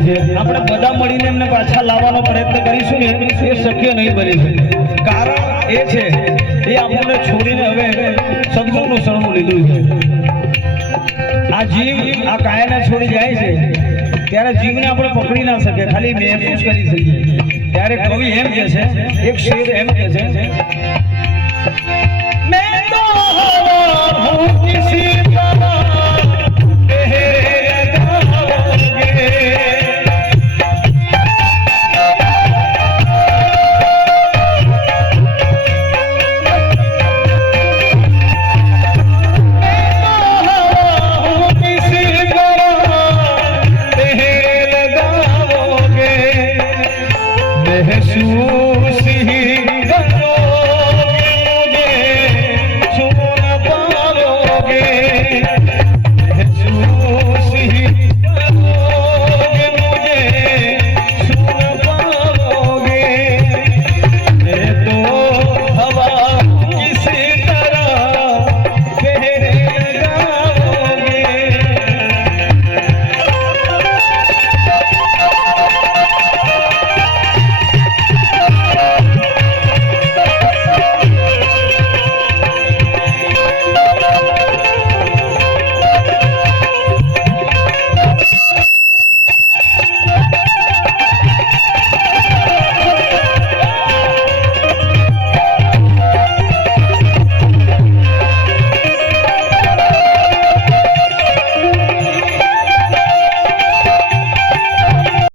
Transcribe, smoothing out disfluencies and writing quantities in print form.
છે આપણે બધા મળીને એમને પાછા લાવવાનો પ્રયત્ન કરીશું ને એ શક્ય નહીં બની શકે કારણ એ છે એ આપણને છોડીને હવે સદગુરુનું શરણું લીધું છે આ જીવ આ કાયાને છોડી જાય છે ત્યારે જીવને આપણે પકડી ના શકીએ ખાલી મહેસૂસ કરી શકીએ ત્યારે કવિ એમ કહે છે એક શેર એમ કહે છે मैं तो हूँ किसी तरह